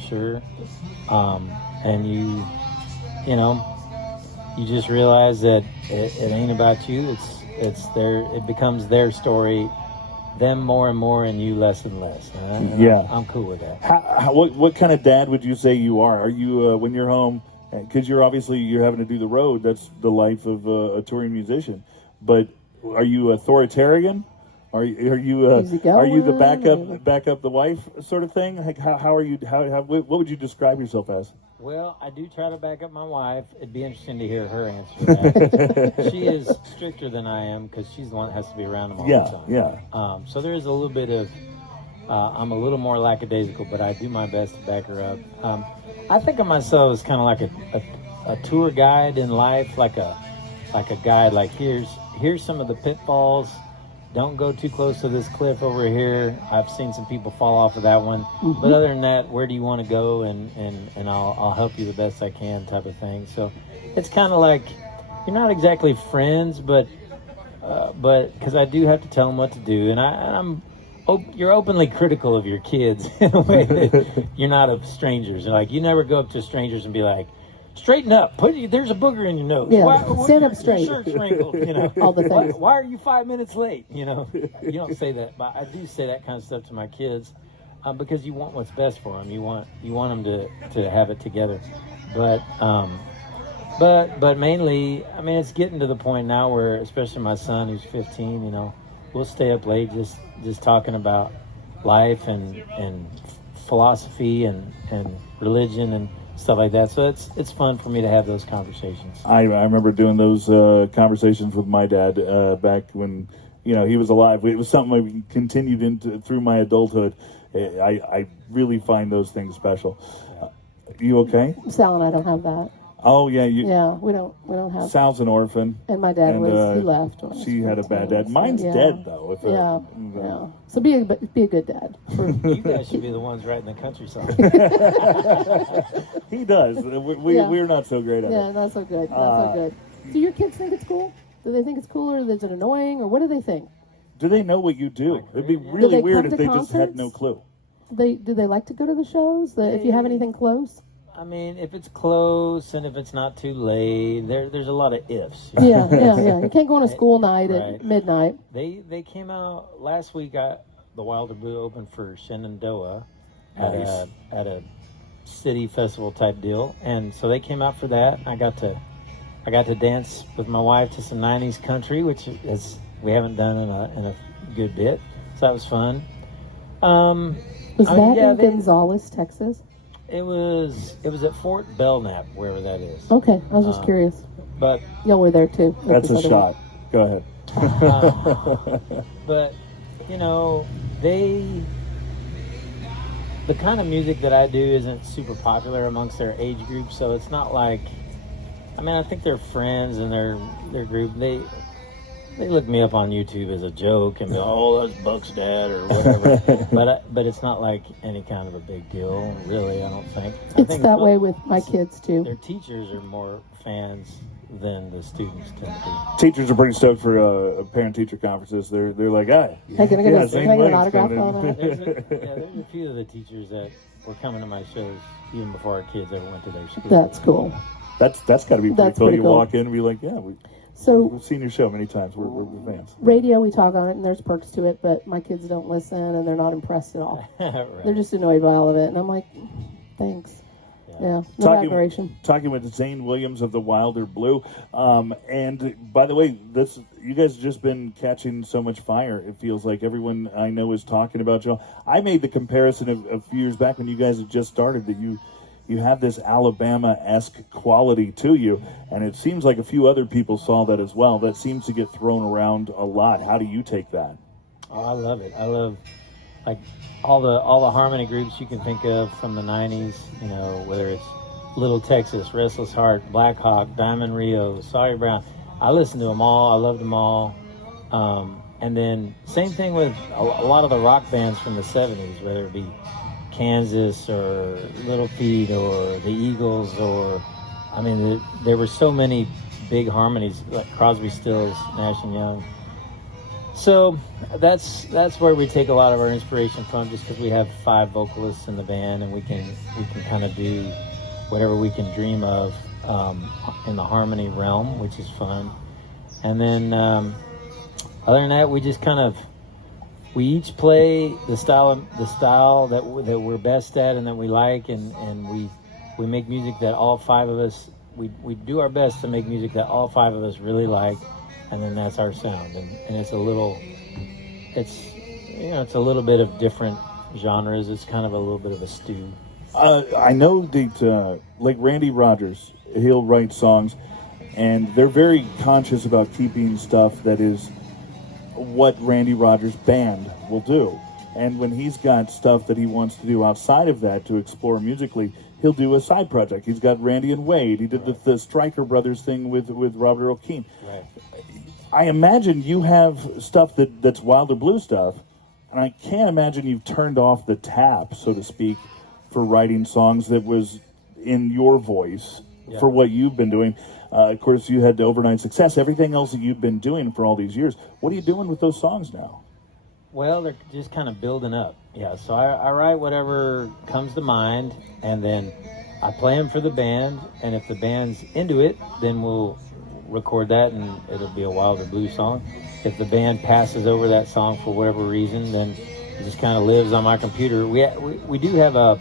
sure. And you know, you just realize that it ain't about you. It's their. It becomes their story, them more and more, and you less and less. And I'm cool with that. What kind of dad would you say you are? Are you when you're home? Because you're having to do the road. That's the life of a touring musician. But are you authoritarian? Are you the back up the wife sort of thing? Like how are you? What would you describe yourself as? Well, I do try to back up my wife. It'd be interesting to hear her answer to that. She is stricter than I am because she's the one that has to be around them all the time. Yeah. So there is a little bit of, I'm a little more lackadaisical, but I do my best to back her up. I think of myself as kind of like a tour guide in life, like a guide. Like here's some of the pitfalls. Don't go too close to this cliff over here. I've seen some people fall off of that one. Mm-hmm. But other than that, where do you want to go? And I'll help you the best I can, type of thing. So it's kind of like you're not exactly friends, but because I do have to tell them what to do, and you're openly critical of your kids in a way that you're not of strangers. Like you never go up to strangers and be like, straighten up. There's a booger in your nose. Yeah, stand up straight. Your shirt's wrinkled, All the things. Why are you 5 minutes late? You don't say that, but I do say that kind of stuff to my kids because you want what's best for them. You want them to have it together. But mainly, I mean, it's getting to the point now where, especially my son who's 15, we'll stay up late just talking about life and philosophy and religion and stuff like that. So it's fun for me to have those conversations. I remember doing those conversations with my dad back when he was alive. It was something I continued through my adulthood. I really find those things special. You okay? Sal and I don't have that. Oh yeah, we don't have. Sal's an orphan. And my dad he left. She had a bad dad. Mine's dead though. Yeah. So be a good dad. You guys should be the ones right in the countryside. He does. We're not so great at it. Yeah, not so good. Not so good. Do your kids think it's cool? Do they think it's cool, or is it annoying, or what do they think? Do they know what you do? It'd be really weird if they just had no clue. Do they like to go to the shows? If you have anything close? I mean, if it's close and if it's not too late, there's a lot of ifs. Yeah. You can't go on a school night at midnight. They came out last week. The Wilder Blue opened for Shenandoah at a city festival type deal, and so they came out for that. I got to dance with my wife to some '90s country, which is we haven't done in a good bit. So that was fun. Was that in Gonzales, Texas? It was at Fort Belknap, wherever that is. Okay, I was just curious. But y'all were there too. That's a shot. Go ahead. But the kind of music that I do isn't super popular amongst their age group, so it's not like. I mean, I think they're friends and their group. They look me up on YouTube as a joke and be, oh, that's Buck's dad or whatever. but it's not like any kind of a big deal, really, I don't think. It's that way with my kids, too. Their teachers are more fans than the students tend to be. Teachers are pretty stoked for parent-teacher conferences. They're like, can I get an autograph on that? There's a few of the teachers that were coming to my shows even before our kids ever went to their school. That's cool. That's got to be pretty cool. You walk in and be like, we've seen your show many times. We're fans. Radio, we talk on it, and there's perks to it, but my kids don't listen, and they're not impressed at all. Right. They're just annoyed by all of it, and I'm like, thanks. Yeah, no admiration. Talking with Zane Williams of the Wilder Blue. And by the way, you guys have just been catching so much fire. It feels like everyone I know is talking about you. I made the comparison a few years back when you guys had just started that you have this Alabama-esque quality to you, and it seems like a few other people saw that as well. That seems to get thrown around a lot. How do you take that? Oh, I love it. I love like all the harmony groups you can think of from the '90s. Whether it's Little Texas, Restless Heart, Black Hawk, Diamond Rio, Sawyer Brown. I listened to them all. I loved them all. And then same thing with a lot of the rock bands from the '70s, whether it be Kansas or Little Feat or the Eagles there were so many big harmonies like Crosby, Stills, Nash and Young. So that's where we take a lot of our inspiration from, just because we have 5 vocalists in the band, and we can kind of do whatever we can dream of in the harmony realm, which is fun. And then other than that, we just we each play the style that we're best at and that we like, and we make music that all 5 of us we do our best to make music that all 5 of us really like, and then that's our sound. And it's a little bit of different genres. It's kind of a little bit of a stew. I know that like Randy Rogers, he'll write songs, and they're very conscious about keeping stuff that is what Randy Rogers' band will do. And when he's got stuff that he wants to do outside of that to explore musically, he'll do a side project. He's got Randy and Wade. He did the Stryker Brothers thing with Robert Earl Keen. Right. I imagine you have stuff that's Wilder Blue stuff, and I can't imagine you've turned off the tap, so to speak, for writing songs that was in your voice for what you've been doing. Of course, you had the Overnight Success, everything else that you've been doing for all these years. What are you doing with those songs now? Well, they're just kind of building up. Yeah, so I write whatever comes to mind, and then I play them for the band, and if the band's into it, then we'll record that, and it'll be a Wilder Blue song. If the band passes over that song for whatever reason, then it just kind of lives on my computer. We do have a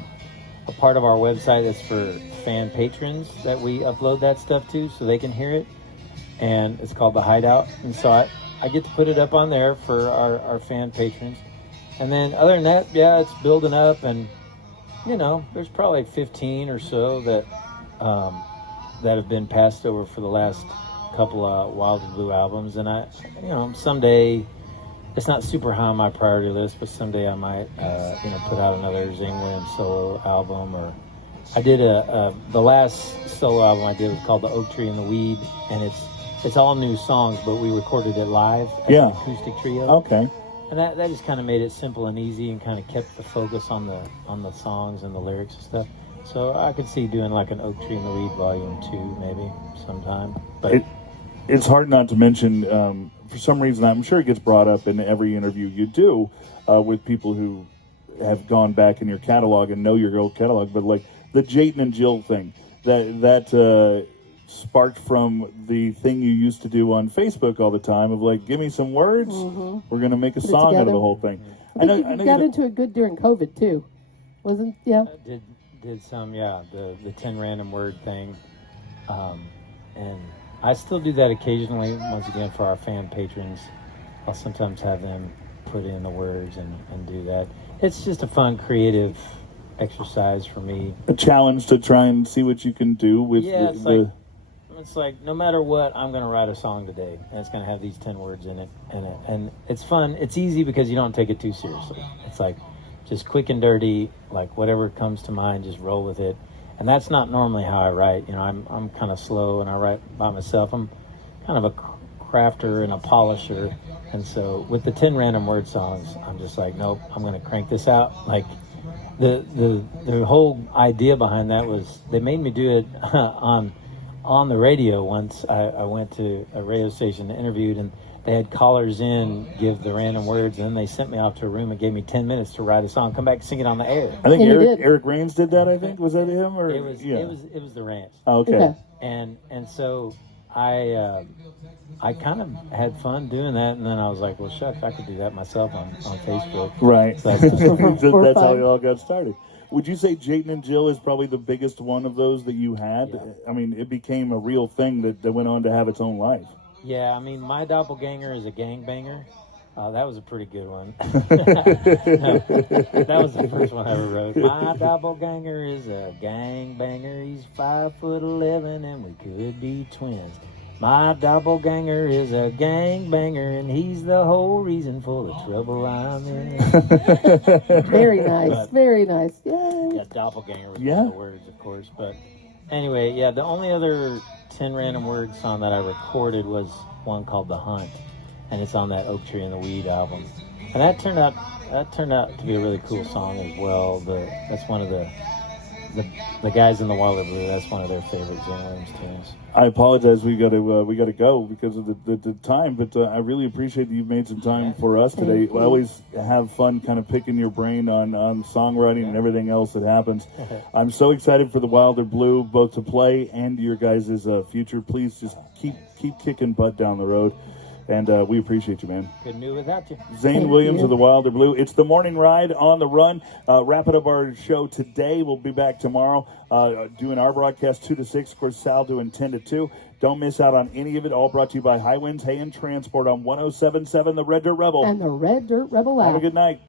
part of our website that's for fan patrons that we upload that stuff to so they can hear it, and it's called The Hideout. And so I get to put it up on there for our fan patrons. And then other than that, yeah, it's building up, and there's probably 15 or so that have been passed over for the last couple of Wilder Blue albums. And I someday, it's not super high on my priority list, but someday I might put out another Zane Williams solo album. Or I did the last solo album I did was called The Oak Tree and the Weed, and it's all new songs, but we recorded it live as an acoustic trio. Okay. And that just kind of made it simple and easy, and kind of kept the focus on the songs and the lyrics and stuff. So I could see doing like an Oak Tree and the Weed Volume 2 maybe sometime. But it's hard not to mention, for some reason, I'm sure it gets brought up in every interview you do with people who have gone back in your catalog and know your old catalog, but like the Jayton and Jill thing, that sparked from the thing you used to do on Facebook all the time of like, give me some words, we're going to make a song out of the whole thing. I think you got into it good during COVID too, wasn't? Yeah. Did some, the 10 random word thing, and I still do that occasionally. Once again, for our fan patrons, I'll sometimes have them put in the words and do that. It's just a fun, creative exercise for me. A challenge to try and see what you can do with it's like no matter what, I'm going to write a song today, and it's going to have these 10 words in it, and it's fun. It's easy because you don't take it too seriously. It's like just quick and dirty, like whatever comes to mind, just roll with it. And that's not normally how I write. I'm kind of slow, and I write by myself. I'm kind of a crafter and a polisher, and so with the 10 random word songs, I'm just like, nope, I'm going to crank this out. Like the whole idea behind that was they made me do it on the radio once. I went to a radio station, interviewed, and they had callers in give the random words, and then they sent me off to a room and gave me 10 minutes to write a song, come back and sing it on the air. I think Eric Rains did that. I think was that him or it was the Ranch. Oh, okay. And so I kind of had fun doing that, and then I was like, well, shucks, I could do that myself on Facebook. Right. So that's how it all got started. Would you say Jayton and Jill is probably the biggest one of those that you had? Yeah. I mean, it became a real thing that went on to have its own life. Yeah, I mean, My Doppelganger is a gangbanger. That was a pretty good one. That was the first one I ever wrote. My doppelganger is a gangbanger. He's 5'11" and we could be twins. My doppelganger is a gangbanger, and he's the whole reason for the trouble I'm in. Very nice, very nice. Yay. Yeah, doppelganger was one of the words, of course. But anyway, yeah, the only other 10 random word song that I recorded was one called The Hunt, and it's on that Oak Tree and the Weed album. And that turned out to be a really cool song as well. That's one of the the guys in the Wilder Blue, that's one of their favorite Zane Williams tunes. I apologize. We got to go because of the time, but I really appreciate that you've made some time for us today. I always have fun kind of picking your brain on songwriting and everything else that happens. I'm so excited for the Wilder Blue, both to play and your guys' future. Please just keep kicking butt down the road. And we appreciate you, man. Couldn't do it without you. Zane Williams of the Wilder Blue. It's the morning ride on the run. Wrapping up our show today. We'll be back tomorrow doing our broadcast 2 to 6. Of course, Sal doing 10 to 2. Don't miss out on any of it. All brought to you by High Winds Hay and Transport on 107.7 The Red Dirt Rebel. And the Red Dirt Rebel app. Have a good night.